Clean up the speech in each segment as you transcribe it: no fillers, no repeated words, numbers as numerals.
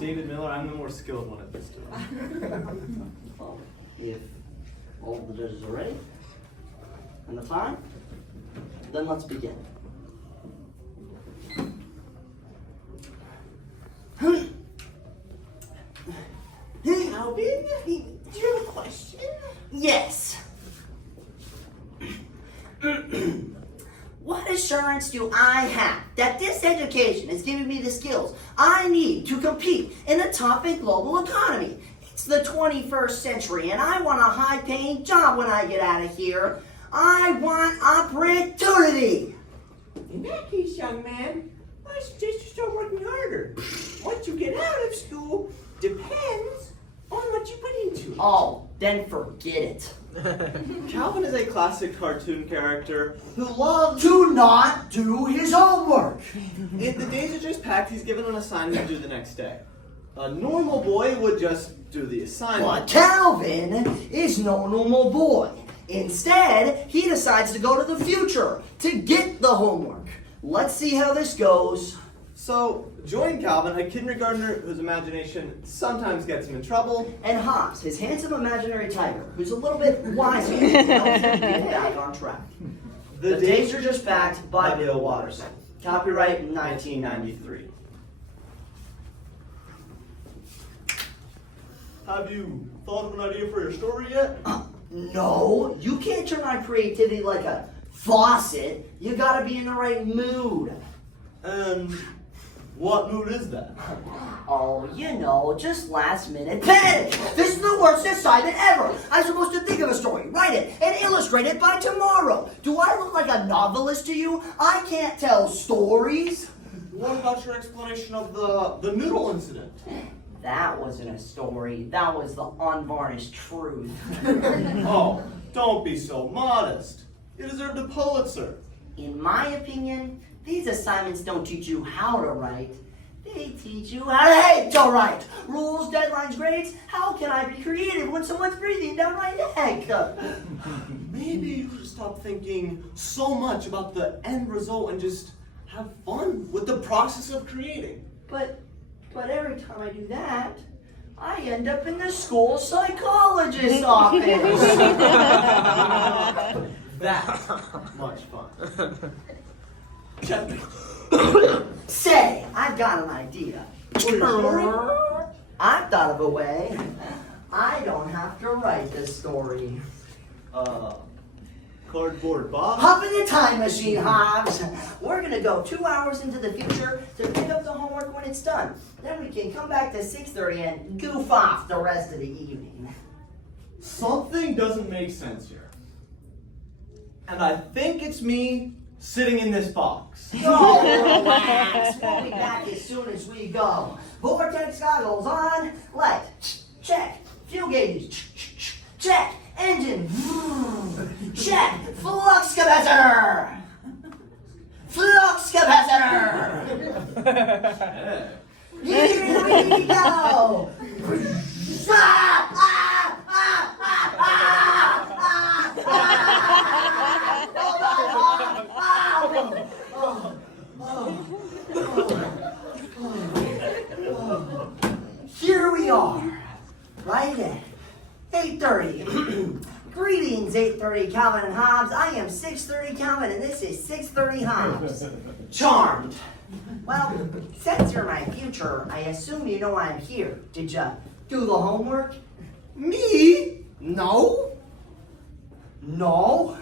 David Miller. I'm the more skilled one at this job. Well, if all the judges are ready and the time, then let's begin. Calvin, do you have a question? Yes. What assurance do I have that this education is giving me the skills I need to compete in a tough and global economy? It's the 21st century and I want a high-paying job when I get out of here. I want opportunity. In that case, young man, I suggest you start working harder. What you get out of school depends on what you put into it. Oh, then forget it. Calvin is a classic cartoon character who loves Do not do his homework. If the days are just packed, he's given an assignment to do the next day. A normal boy would just do the assignment. But Calvin is no normal boy. Instead, he decides to go to the future to get the homework. Let's see how this goes. So, join Calvin, a kindergartner whose imagination sometimes gets him in trouble. And Hobbs, his handsome imaginary tiger, who's a little bit wiser and helps him get back on track. The Days Are Just Packed by Bill Watterson. Copyright 1993. Have you thought of an idea for your story yet? No, you can't turn on creativity like a faucet. You gotta be in the right mood. And what mood is that? Oh, you know, just last minute panic. This is the worst assignment ever. I'm supposed to think of a story, write it, and illustrate it by tomorrow. Do I look like a novelist to you? I can't tell stories. What about your explanation of the noodle incident? That wasn't a story. That was the unvarnished truth. Oh, don't be so modest. You deserved a Pulitzer. In my opinion, these assignments don't teach you how to write. They teach you how to hate to write. Rules, deadlines, grades. How can I be creative when someone's breathing down my neck? Maybe you should stop thinking so much about the end result and just have fun with the process of creating. But every time I do that, I end up in the school psychologist's office. That's much fun. Check. Say, I've got an idea. I've thought of a way. I don't have to write this story. Cardboard box? Hop in the time machine, Hobbs. We're gonna go 2 hours into the future to pick up the homework when it's done. Then we can come back to 6:30 and goof off the rest of the evening. Something doesn't make sense here. And I think it's me sitting in this box. Go, relax. We'll be back as soon as we go. Vortex goggles on. Light. Check. Fuel gauges. Check. Engine. Check. Flux capacitor. Flux capacitor. Here we go. Ah, ah, ah, ah, ah, ah, ah. Here we are, right at 8:30. Greetings, 8:30 Calvin and Hobbs. I am 6:30 Calvin, and this is 6:30 Hobbs. Charmed. Well, since you're my future, I assume you know I'm here. Did you do the homework? Me? No. No.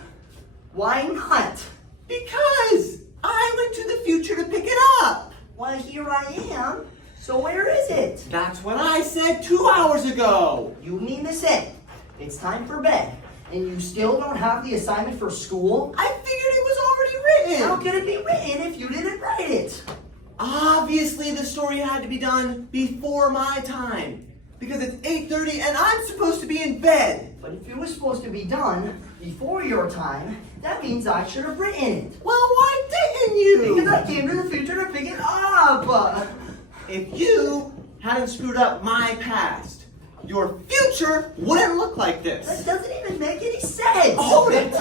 Why not? Because I went to the future to pick it up. Well, here I am. So where is it? That's what I said 2 hours ago. You mean to say it's time for bed, and you still don't have the assignment for school? I figured it was already written. How could it be written if you didn't write it? Obviously, the story had to be done before my time. Because it's 8:30 and I'm supposed to be in bed. But if it was supposed to be done before your time, that means I should have written it. Well, why didn't you? Because I came to the future to pick it up. If you hadn't screwed up my past, your future wouldn't look like That this. doesn't even make any sense. Hold it.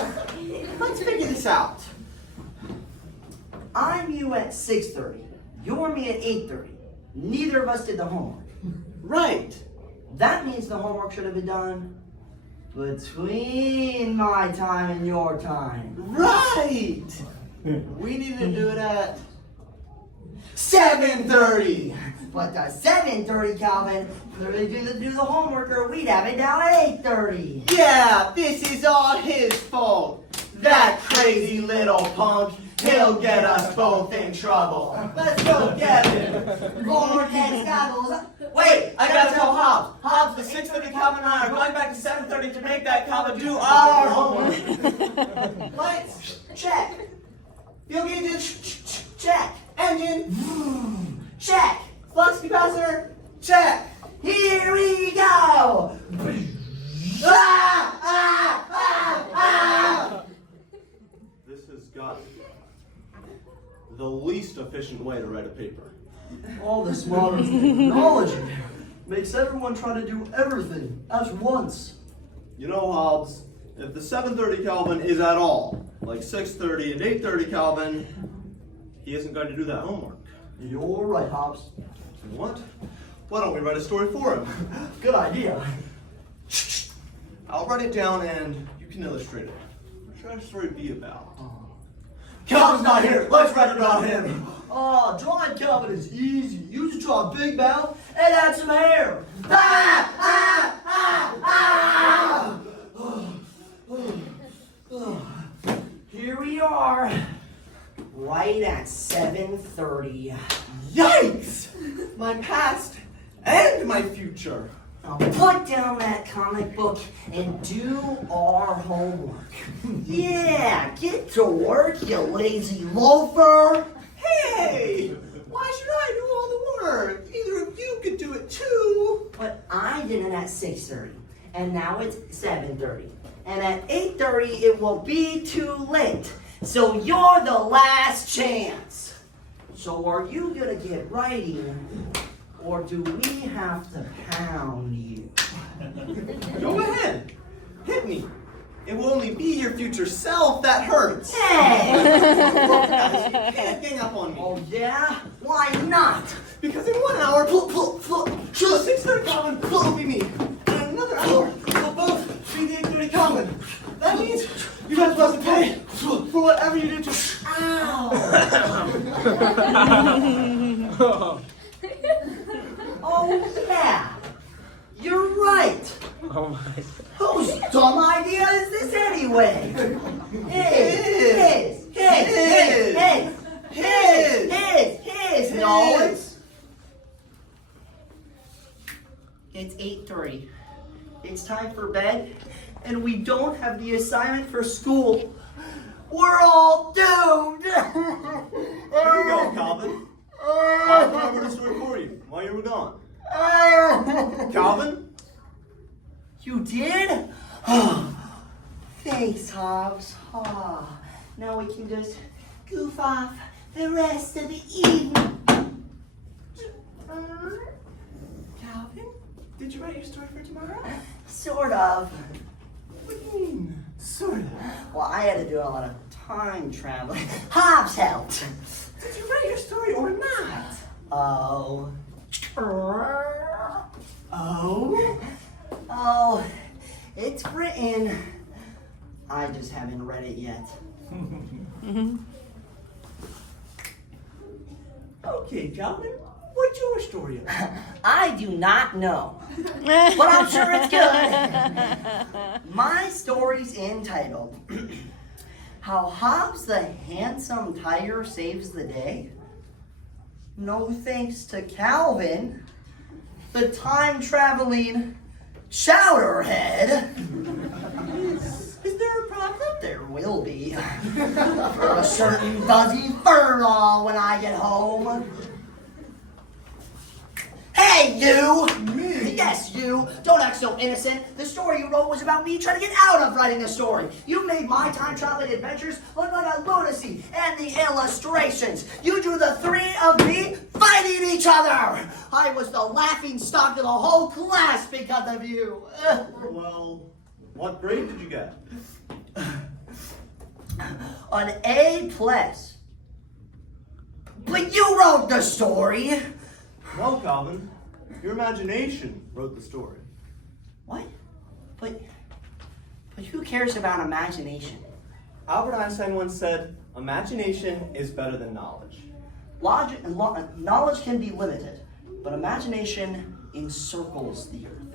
Let's figure this out. I'm you at 6:30. You're me at 8:30. neither of us did the homework. Right. That means the homework should have been done between my time and your time. Right. We need to do it at 7:30. But the 7:30, Calvin, clearly didn't do the homework or we'd have it down at 8:30. Yeah, this is all his fault. That crazy little punk. He'll get us both in trouble. Let's go get him. Homework and goggles. Wait, I gotta tell Hobbs. Hobbs, the 6:30 Calvin and I are going back to 7:30 to make that Calvin do our homework. Lights, check. Fuel gauges, check. Engine, check. Flux capacitor, check. Here we go! This has got to be the least efficient way to write a paper. All this modern technology makes everyone try to do everything at once. You know, Hobbs, if the 7:30 Kelvin is at all like 6:30 and 8:30 Kelvin, he isn't going to do that homework. You're right, Hobbs. You know what? Why don't we write a story for him? Good idea. I'll write it down and you can illustrate it. What should our story be about? Calvin's not here. Let's write about him. Oh, drawing Calvin is easy. You just draw a big mouth and add some hair. Here we are, right at 7:30. Yikes! My past and my future. Now put down that comic book and do our homework. Yeah, get to work, you lazy loafer. Hey! Why should I do all the work? Either of you could do it too. But I did it at 6:30, and now it's 7:30. And at 8:30, it will be too late. So you're the last chance. So are you gonna get writing, or do we have to pound you? Go ahead. Hit me. It will only be your future self that hurts. Hey! Look, guys, you can't gang up on me. Oh yeah? Why not? Because in 1 hour, sure, 6:30 Calvin will be me. And in another hour, we'll both be the 8:30 Calvin. That means you guys will have to pay for whatever you do to. Ow! Oh yeah, you're right. Oh my. Whose dumb idea is this anyway? His. No, it's 8:30. It's time for bed, and we don't have the assignment for school. We're all doomed. Here we go, Calvin. I'll cover the story for you while you were gone. Calvin? You did? Thanks, Hobbs. Now we can just goof off the rest of the evening. Calvin? Did you write your story for tomorrow? Sort of. What do you mean? Sort of. Well, I had to do a lot of time traveling. Hobbs helped. Did you write your story or not? Oh. Oh? Oh, it's written. I just haven't read it yet. Okay, Calvin. What's your story about? I do not know, but I'm sure it's good. My story's entitled, How Hobbs the Handsome Tiger Saves the Day. No thanks to Calvin, the time-traveling chowderhead. Is there a problem? There will be. For a certain Buzzy Furlong when I get home. Hey, you! Me? Yes, you! Don't act so innocent. The story you wrote was about me trying to get out of writing a story. You made my time-traveling adventures look like a lunacy, and the illustrations. You drew the three of me fighting each other. I was the laughing stock of the whole class because of you. Well, what grade did you get? An A+. But you wrote the story. No, Calvin. Your imagination wrote the story. What? But who cares about imagination? Albert Einstein once said, imagination is better than knowledge. Knowledge can be limited, but imagination encircles the earth.